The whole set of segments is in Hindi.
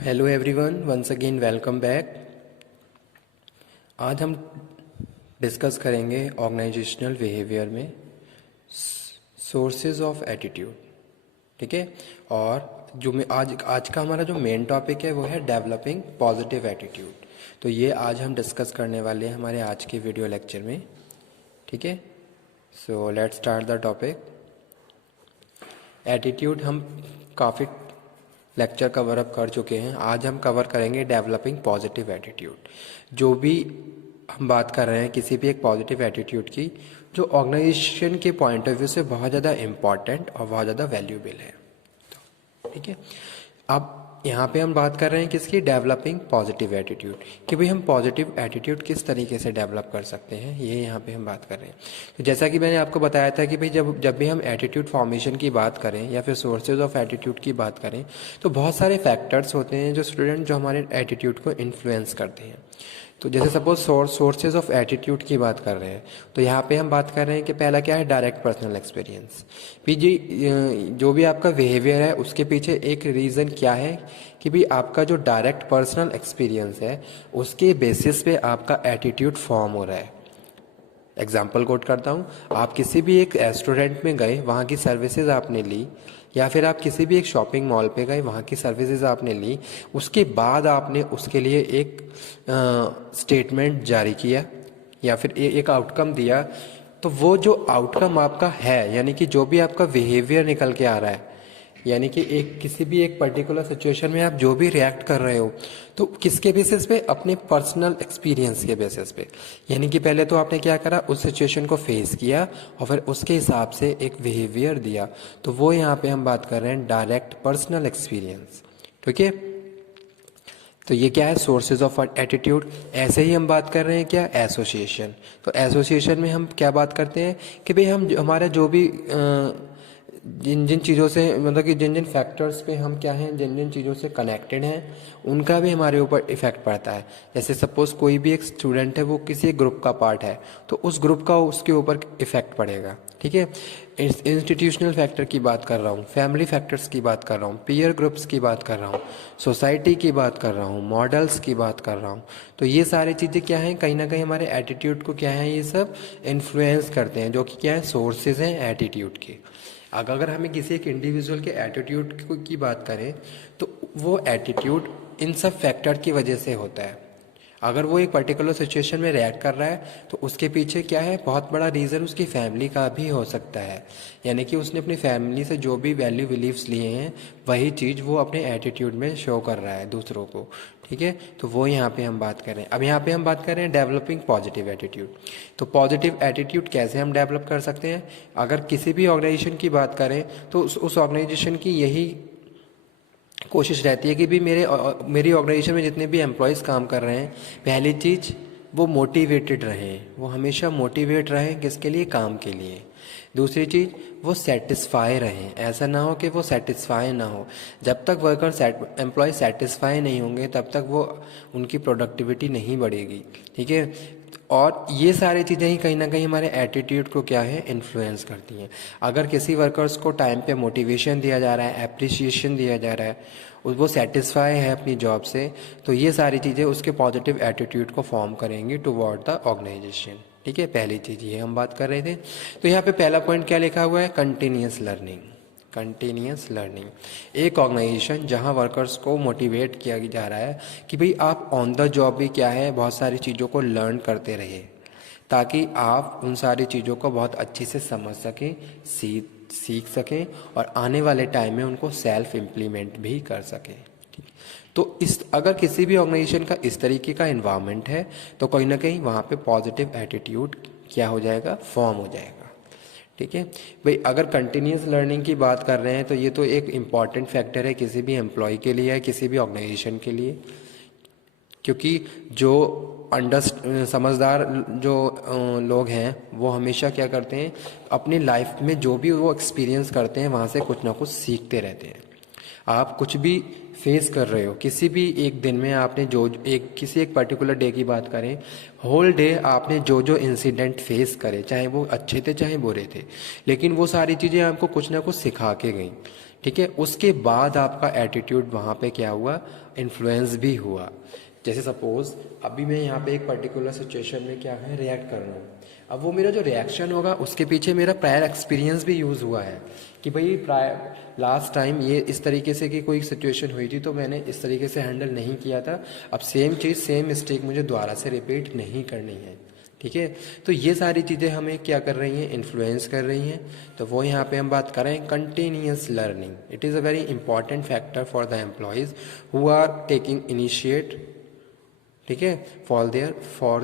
Hello everyone, once again welcome back. आज हम डिस्कस करेंगे ऑर्गेनाइजेशनल बिहेवियर में सोर्सेज ऑफ एटीट्यूड। ठीक है। और जो मैं आज का हमारा जो मेन टॉपिक है वो है डेवलपिंग पॉजिटिव एटीट्यूड। तो ये आज हम डिस्कस करने वाले हैं हमारे आज के वीडियो लेक्चर में। ठीक है। So let's start the topic. Attitude हम काफ़ी लेक्चर कवर अप कर चुके हैं। आज हम कवर करेंगे डेवलपिंग पॉजिटिव एटीट्यूड। जो भी हम बात कर रहे हैं किसी भी एक पॉजिटिव एटीट्यूड की, जो ऑर्गेनाइजेशन के पॉइंट ऑफ व्यू से बहुत ज़्यादा इम्पॉर्टेंट और बहुत ज़्यादा वैल्यूएबल है। ठीक है। अब यहाँ पे हम बात कर रहे हैं किसकी, डेवलपिंग पॉजिटिव एटीट्यूड, कि भाई हम पॉजिटिव एटीट्यूड किस तरीके से डेवलप कर सकते हैं, ये यहाँ पे हम बात कर रहे हैं। तो जैसा कि मैंने आपको बताया था कि भाई जब भी हम एटीट्यूड फॉर्मेशन की बात करें या फिर सोर्सेज ऑफ एटीट्यूड की बात करें तो बहुत सारे फैक्टर्स होते हैं जो हमारे एटीट्यूड को इन्फ्लुएंस करते हैं। तो जैसे सपोज सोर्सेज ऑफ एटीट्यूड की बात कर रहे हैं तो यहाँ पे हम बात कर रहे हैं कि पहला क्या है, डायरेक्ट पर्सनल एक्सपीरियंस। भी जी जो भी आपका बिहेवियर है उसके पीछे एक रीज़न क्या है कि भी आपका जो डायरेक्ट पर्सनल एक्सपीरियंस है उसके बेसिस पे आपका एटीट्यूड फॉर्म हो रहा है। एग्जाम्पल कोट करता हूँ, आप किसी भी एक रेस्टोरेंट में गए, वहाँ की सर्विसेज आपने ली, या फिर आप किसी भी एक शॉपिंग मॉल पे गए, वहाँ की सर्विसेज आपने ली, उसके बाद आपने उसके लिए एक स्टेटमेंट जारी किया या फिर एक आउटकम दिया, तो वो जो आउटकम आपका है यानी कि जो भी आपका बिहेवियर निकल के आ रहा है, यानी कि किसी भी एक पर्टिकुलर सिचुएशन में आप जो भी रिएक्ट कर रहे हो तो किसके बेसिस पे, अपने पर्सनल एक्सपीरियंस के बेसिस पे। यानी कि पहले तो आपने क्या करा, उस सिचुएशन को फेस किया और फिर उसके हिसाब से एक बिहेवियर दिया। तो वो यहाँ पे हम बात कर रहे हैं डायरेक्ट पर्सनल एक्सपीरियंस। ठीक है। तो ये क्या है, सोर्सेज ऑफ एटीट्यूड। ऐसे ही हम बात कर रहे हैं क्या, एसोसिएशन। तो एसोसिएशन में हम क्या बात करते हैं कि भाई हम हमारा जो भी जिन जिन चीज़ों से मतलब कि जिन जिन फैक्टर्स पे हम क्या हैं, जिन जिन चीज़ों से कनेक्टेड हैं उनका भी हमारे ऊपर इफेक्ट पड़ता है। जैसे सपोज कोई भी एक स्टूडेंट है, वो किसी एक ग्रुप का पार्ट है तो उस ग्रुप का उसके ऊपर इफेक्ट पड़ेगा। ठीक है। इंस्टीट्यूशनल फैक्टर की बात कर रहा हूँ, फैमिली फैक्टर्स की बात कर रहा हूँ, पीयर ग्रुप्स की बात कर रहा हूँ, सोसाइटी की बात कर रहा हूँ, मॉडल्स की बात कर रहा हूँ। तो ये सारी चीज़ें क्या हैं, कहीं ना कहीं हमारे एटीट्यूड को क्या है, ये सब इन्फ्लुएंस करते हैं, जो कि क्या है, सोर्सेज हैं एटीट्यूड के। अगर हमें किसी एक इंडिविजुअल के एटीट्यूड की बात करें तो वो एटीट्यूड इन सब फैक्टर की वजह से होता है। अगर वो एक पर्टिकुलर सिचुएशन में रिएक्ट कर रहा है तो उसके पीछे क्या है, बहुत बड़ा रीज़न उसकी फैमिली का भी हो सकता है। यानी कि उसने अपनी फैमिली से जो भी वैल्यू बिलीव्स लिए हैं वही चीज़ वो अपने एटीट्यूड में शो कर रहा है दूसरों को। ठीक है। तो वो यहाँ पे हम बात कर रहे हैं। अब यहाँ पे हम बात कर रहे हैं डेवलपिंग पॉजिटिव एटीट्यूड। तो पॉजिटिव एटीट्यूड कैसे हम डेवलप कर सकते हैं, अगर किसी भी ऑर्गेनाइजेशन की बात करें तो उस ऑर्गेनाइजेशन की यही कोशिश रहती है कि भी मेरी ऑर्गेनाइजेशन में जितने भी एम्प्लॉयज़ काम कर रहे हैं, पहली चीज़ वो मोटिवेटेड रहें, वो हमेशा मोटिवेट रहें किसके लिए, काम के लिए। दूसरी चीज़ वो सेटिस्फाई रहें, ऐसा ना हो कि वो सेटिस्फाई ना हो। जब तक वर्कर एम्प्लॉय सेटिस्फाई नहीं होंगे तब तक वो उनकी प्रोडक्टिविटी नहीं बढ़ेगी। ठीक है। और ये सारी चीज़ें ही कहीं ना कहीं हमारे एटीट्यूड को क्या है, इन्फ्लुएंस करती हैं। अगर किसी वर्कर्स को टाइम पे मोटिवेशन दिया जा रहा है, एप्रिसिएशन दिया जा रहा है, वो सेटिस्फाई है अपनी जॉब से, तो ये सारी चीज़ें उसके पॉजिटिव एटीट्यूड को फॉर्म करेंगी टुवर्ड द ऑर्गेनाइजेशन। ठीक है। पहली चीज़ ये हम बात कर रहे थे। तो यहाँ पे पहला पॉइंट क्या लिखा हुआ है, कंटिन्यूस लर्निंग। कंटिन्यूस लर्निंग, एक ऑर्गेनाइजेशन जहां वर्कर्स को मोटिवेट किया जा रहा है कि भाई आप ऑन द जॉब भी क्या है, बहुत सारी चीज़ों को लर्न करते रहिए ताकि आप उन सारी चीज़ों को बहुत अच्छी से समझ सकें, सीख सकें और आने वाले टाइम में उनको सेल्फ इम्प्लीमेंट भी कर सकें। ठीक। तो अगर किसी भी ऑर्गेनाइजेशन का इस तरीके का इन्वायरमेंट है तो कहीं ना कहीं वहाँ पे पॉजिटिव एटीट्यूड क्या हो जाएगा, फॉर्म हो जाएगा। ठीक है भाई। अगर कंटिन्यूस लर्निंग की बात कर रहे हैं तो ये तो एक इम्पॉर्टेंट फैक्टर है किसी भी एम्प्लॉय के लिए है, किसी भी ऑर्गेनाइजेशन के लिए, क्योंकि जो समझदार जो लोग हैं वो हमेशा क्या करते हैं, अपनी लाइफ में जो भी वो एक्सपीरियंस करते हैं वहाँ से कुछ ना कुछ सीखते रहते हैं। आप कुछ भी फेस कर रहे हो, किसी भी एक दिन में आपने किसी एक पर्टिकुलर डे की बात करें, होल डे आपने जो जो इंसिडेंट फेस करे, चाहे वो अच्छे थे चाहे बुरे थे, लेकिन वो सारी चीज़ें आपको कुछ ना कुछ सिखा के गई। ठीक है, उसके बाद आपका एटीट्यूड वहाँ पे क्या हुआ, इन्फ्लुएंस भी हुआ। जैसे सपोज अभी मैं यहाँ पे एक पर्टिकुलर सिचुएशन में क्या है रिएक्ट कर रहा हूँ, अब वो मेरा जो रिएक्शन होगा उसके पीछे मेरा प्रायर एक्सपीरियंस भी यूज़ हुआ है कि भाई प्रायर लास्ट टाइम ये इस तरीके से कि कोई सिचुएशन हुई थी तो मैंने इस तरीके से हैंडल नहीं किया था, अब सेम चीज़ सेम मिस्टेक मुझे दोबारा से रिपीट नहीं करनी है। ठीक है, तो ये सारी चीज़ें हमें क्या कर रही हैं, इन्फ्लुएंस कर रही हैं। तो वो यहाँ पे हम बात करें continuous learning, it is a very important factor for the employees who are taking initiate, ठीक है, फॉर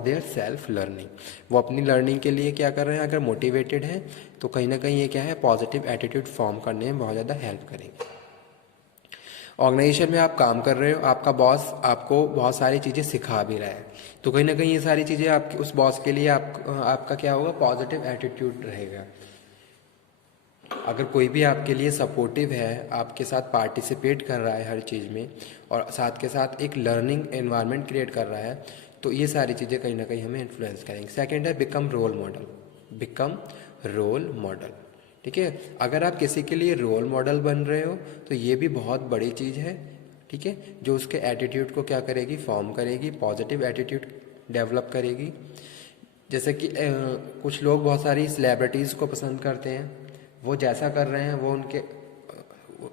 देयर सेल्फ लर्निंग। वो अपनी लर्निंग के लिए क्या कर रहे हैं, अगर मोटिवेटेड हैं तो कहीं ना कहीं ये क्या है, पॉजिटिव एटीट्यूड फॉर्म करने में बहुत ज़्यादा हेल्प करेंगे। ऑर्गेनाइजेशन में आप काम कर रहे हो, आपका बॉस आपको बहुत सारी चीज़ें सिखा भी रहा है, तो कहीं ना कहीं ये सारी चीज़ें आपके उस बॉस के लिए आपका क्या होगा, पॉजिटिव एटीट्यूड रहेगा। अगर कोई भी आपके लिए सपोर्टिव है, आपके साथ पार्टिसिपेट कर रहा है हर चीज़ में और साथ के साथ एक लर्निंग एनवायरनमेंट क्रिएट कर रहा है, तो ये सारी चीज़ें कहीं ना कहीं हमें इन्फ्लुएंस करेंगी। सेकंड है become role model, become role model. ठीक है, अगर आप किसी के लिए रोल मॉडल बन रहे हो तो ये भी बहुत बड़ी चीज़ है। ठीक है, जो उसके एटीट्यूड को क्या करेगी, फॉर्म करेगी, पॉजिटिव एटीट्यूड डेवलप करेगी। जैसे कि कुछ लोग बहुत सारी सेलिब्रिटीज़ को पसंद करते हैं, वो जैसा कर रहे हैं वो उनके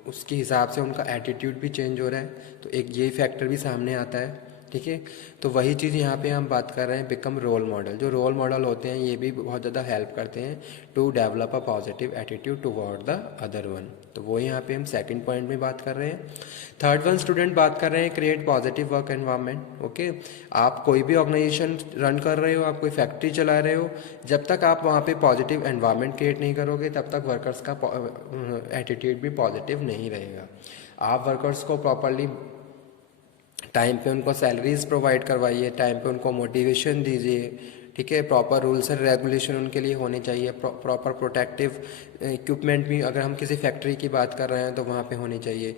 उसके हिसाब से उनका एटीट्यूड भी चेंज हो रहा है, तो एक ये फैक्टर भी सामने आता है। ठीक है, तो वही चीज़ यहाँ पे हम बात कर रहे हैं, बिकम रोल मॉडल। जो रोल मॉडल होते हैं ये भी बहुत ज़्यादा हेल्प करते हैं to develop a positive attitude toward the other one. तो वो यहाँ पे हम सेकंड पॉइंट में बात कर रहे हैं। थर्ड वन स्टूडेंट बात कर रहे हैं create positive work environment. Okay, आप कोई भी ऑर्गेनाइजेशन रन कर रहे हो, आप कोई फैक्ट्री चला रहे हो, जब तक आप वहाँ पे पॉजिटिव एनवायरनमेंट क्रिएट नहीं करोगे तब तक वर्कर्स का एटीट्यूड भी पॉजिटिव नहीं रहेगा। आप वर्कर्स को प्रॉपरली टाइम पे उनको सैलरीज प्रोवाइड करवाइए, टाइम पे उनको मोटिवेशन दीजिए। ठीक है, प्रॉपर रूल्स एंड रेगुलेशन उनके लिए होने चाहिए, प्रॉपर प्रोटेक्टिव इक्विपमेंट भी अगर हम किसी फैक्ट्री की बात कर रहे हैं तो वहाँ पे होनी चाहिए।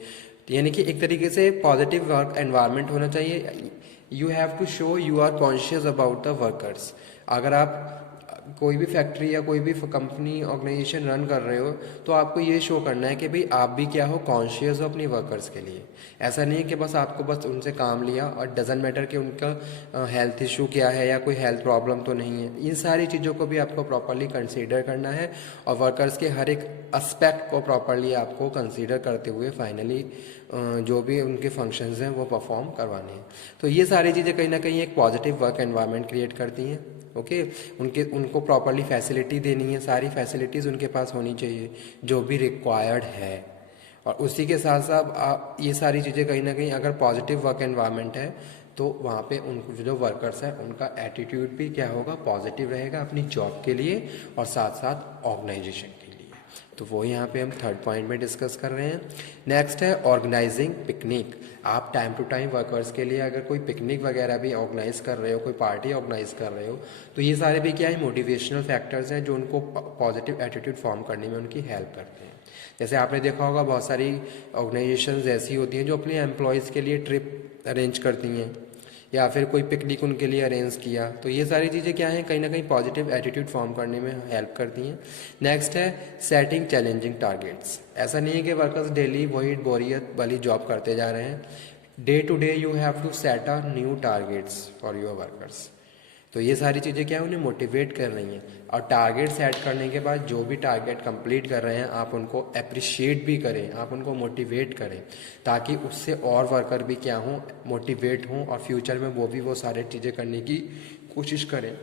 यानी कि एक तरीके से पॉजिटिव वर्क एनवायरनमेंट होना चाहिए। You have to show you are conscious about the workers. अगर आप कोई भी फैक्ट्री या कोई भी कंपनी ऑर्गेनाइजेशन रन कर रहे हो तो आपको ये शो करना है कि भाई आप भी क्या हो, कॉन्शियस हो अपनी वर्कर्स के लिए। ऐसा नहीं है कि बस आपको बस उनसे काम लिया और डजेंट मैटर कि उनका हेल्थ इशू क्या है या कोई हेल्थ प्रॉब्लम तो नहीं है। इन सारी चीज़ों को भी आपको प्रॉपरली कंसीडर करना है और वर्कर्स के हर एक एस्पेक्ट को प्रॉपरली आपको कंसीडर करते हुए फाइनली जो भी उनके फंक्शंस हैं वो परफॉर्म करवाने हैं। तो ये सारी चीज़ें कहीं ना कहीं एक पॉजिटिव वर्क एनवायरनमेंट क्रिएट करती हैं। ओके, उनको प्रॉपरली फैसिलिटी देनी है, सारी फैसिलिटीज़ उनके पास होनी चाहिए जो भी रिक्वायर्ड है। और उसी के साथ साथ आप ये सारी चीज़ें कहीं ना कहीं अगर पॉजिटिव वर्क एनवायरनमेंट है तो वहाँ पे उनको जो वर्कर्स हैं उनका एटीट्यूड भी क्या होगा, पॉजिटिव रहेगा अपनी जॉब के लिए और साथ साथ ऑर्गेनाइजेशन के लिए। तो वो यहाँ पे हम थर्ड पॉइंट में डिस्कस कर रहे हैं। नेक्स्ट है ऑर्गेनाइजिंग पिकनिक। आप टाइम टू टाइम वर्कर्स के लिए अगर कोई पिकनिक वगैरह भी ऑर्गेनाइज कर रहे हो, कोई पार्टी ऑर्गेनाइज कर रहे हो, तो ये सारे भी क्या है, मोटिवेशनल फैक्टर्स हैं जो उनको पॉजिटिव एटीट्यूड फॉर्म करने में उनकी हेल्प करते हैं। जैसे आपने देखा होगा बहुत सारी ऑर्गेनाइजेशंस ऐसी होती हैं जो अपने एम्प्लॉयज़ के लिए ट्रिप अरेंज करती हैं या फिर कोई पिकनिक उनके लिए अरेंज किया, तो ये सारी चीज़ें क्या हैं, कहीं ना कहीं पॉजिटिव एटीट्यूड फॉर्म करने में हेल्प करती हैं। नेक्स्ट है सेटिंग चैलेंजिंग टारगेट्स। ऐसा नहीं है कि वर्कर्स डेली वही बोरियत वाली जॉब करते जा रहे हैं। Day to day you have to set a new targets for your workers. तो ये सारी चीज़ें क्या है, उन्हें मोटिवेट कर रही हैं। और टारगेट सेट करने के बाद जो भी टारगेट कंप्लीट कर रहे हैं आप उनको अप्रिशिएट भी करें, आप उनको मोटिवेट करें, ताकि उससे और वर्कर भी क्या हों, मोटिवेट हों और फ्यूचर में वो भी वो सारी चीज़ें करने की कोशिश करें।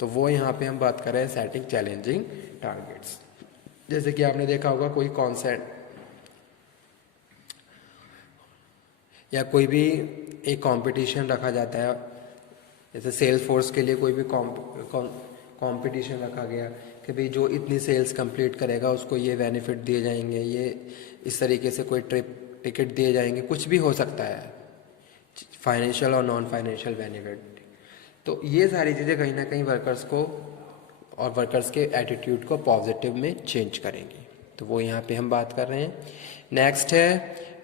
तो वो यहाँ पे हम बात कर रहे हैं सेटिंग चैलेंजिंग टारगेट्स। जैसे कि आपने देखा होगा कोई कॉन्सेप्ट या कोई भी एक कंपटीशन रखा जाता है, जैसे सेल्स फोर्स के लिए कोई भी कंपटीशन रखा गया कि भाई जो इतनी सेल्स कंप्लीट करेगा उसको ये बेनिफिट दिए जाएंगे, ये इस तरीके से कोई ट्रिप टिकट दिए जाएंगे, कुछ भी हो सकता है, फाइनेंशियल और नॉन फाइनेंशियल बेनिफिट। तो ये सारी चीज़ें कहीं ना कहीं वर्कर्स को और वर्कर्स के एटीट्यूड को पॉजिटिव में चेंज करेंगी। तो वो यहाँ पे हम बात कर रहे हैं। नेक्स्ट है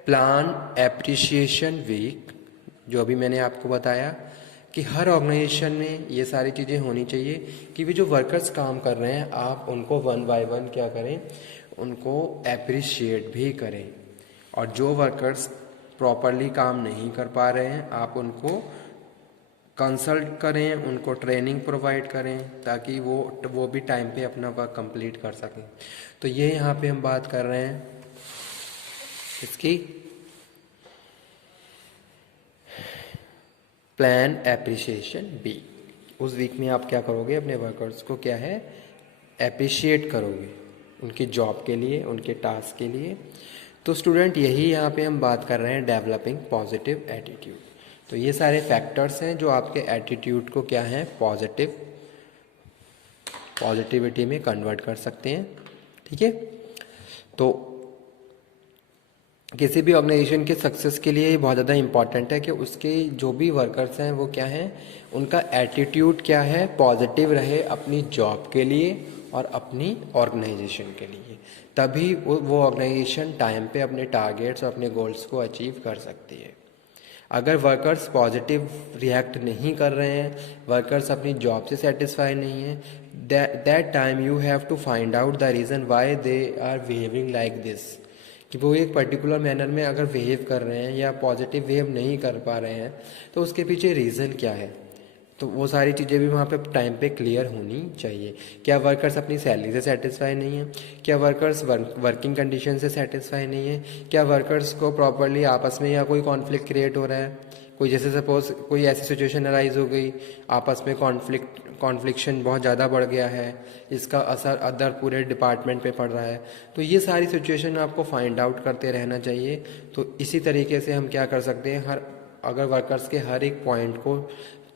प्लान एप्रिसिएशन वीक। जो अभी मैंने आपको बताया कि हर ऑर्गेनाइजेशन में ये सारी चीज़ें होनी चाहिए कि भी जो वर्कर्स काम कर रहे हैं आप उनको वन बाय वन क्या करें, उनको एप्रिशिएट भी करें, और जो वर्कर्स प्रॉपरली काम नहीं कर पा रहे हैं आप उनको कंसल्ट करें, उनको ट्रेनिंग प्रोवाइड करें ताकि वो भी टाइम पे अपना वर्क कंप्लीट कर सकें। तो ये यहाँ पे हम बात कर रहे हैं इसकी प्लान एप्रिसिएशन बी। उस वीक में आप क्या करोगे, अपने वर्कर्स को क्या है एप्रिशिएट करोगे उनकी जॉब के लिए, उनके टास्क के लिए। तो स्टूडेंट यही यहाँ पे हम बात कर रहे हैं डेवलपिंग पॉजिटिव एटीट्यूड। तो ये सारे फैक्टर्स हैं जो आपके एटीट्यूड को क्या है पॉजिटिविटी में कन्वर्ट कर सकते हैं। ठीक है, तो किसी भी ऑर्गेनाइजेशन के सक्सेस के लिए बहुत ज़्यादा इम्पॉर्टेंट है कि उसके जो भी वर्कर्स हैं वो क्या हैं, उनका एटीट्यूड क्या है पॉजिटिव रहे अपनी जॉब के लिए और अपनी ऑर्गेनाइजेशन के लिए, तभी वो ऑर्गेनाइजेशन टाइम पे अपने टारगेट्स और अपने गोल्स को अचीव कर सकती है। अगर वर्कर्स पॉजिटिव रिएक्ट नहीं कर रहे हैं, वर्कर्स अपनी जॉब से सेटिस्फाई नहीं है, that time you have to find out the reason why they are behaving like this, कि वो एक पर्टिकुलर मैनर में अगर बिहेव कर रहे हैं या पॉजिटिव बिहेव नहीं कर पा रहे हैं तो उसके पीछे रीज़न क्या है। तो वो सारी चीज़ें भी वहाँ पे टाइम पे क्लियर होनी चाहिए। क्या वर्कर्स अपनी सैलरी से सेटिस्फाई नहीं है, क्या वर्कर्स वर्किंग कंडीशन से सेटिस्फाई नहीं है, क्या वर्कर्स को प्रॉपरली आपस में या कोई कॉन्फ्लिक्ट क्रिएट हो रहा है, कोई जैसे सपोज कोई ऐसी सिचुएशन अराइज हो गई आपस में कॉन्फ्लिक्शन बहुत ज़्यादा बढ़ गया है, इसका असर अदर पूरे डिपार्टमेंट पे पड़ रहा है। तो ये सारी सिचुएशन आपको फाइंड आउट करते रहना चाहिए। तो इसी तरीके से हम क्या कर सकते हैं, अगर वर्कर्स के हर एक पॉइंट को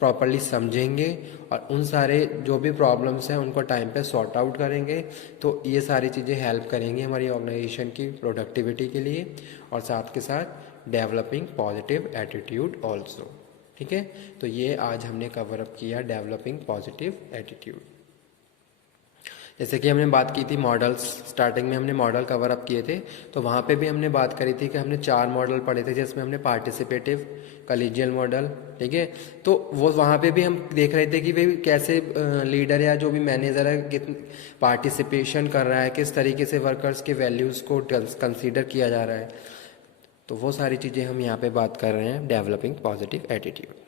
प्रॉपरली समझेंगे और उन सारे जो भी प्रॉब्लम्स हैं उनको टाइम पे सॉर्ट आउट करेंगे तो ये सारी चीज़ें हेल्प करेंगी हमारी ऑर्गेनाइजेशन की प्रोडक्टिविटी के लिए और साथ के साथ डेवलपिंग पॉजिटिव एटीट्यूड ऑल्सो। ठीक है, तो ये आज हमने कवर अप किया डेवलपिंग पॉजिटिव एटीट्यूड। जैसे कि हमने बात की थी मॉडल्स, स्टार्टिंग में हमने मॉडल कवर अप किए थे, तो वहाँ पे भी हमने बात करी थी कि हमने 4 मॉडल पढ़े थे जिसमें हमने पार्टिसिपेटिव, कलीजियल मॉडल, ठीक है, तो वो वहाँ पे भी हम देख रहे थे कि भाई कैसे लीडर या जो भी मैनेजर है कितनी पार्टिसिपेशन कर रहा है, किस तरीके से वर्कर्स के वैल्यूज़ को कंसीडर किया जा रहा है। तो वो सारी चीज़ें हम यहाँ पे बात कर रहे हैं डेवलपिंग पॉजिटिव एटीट्यूड।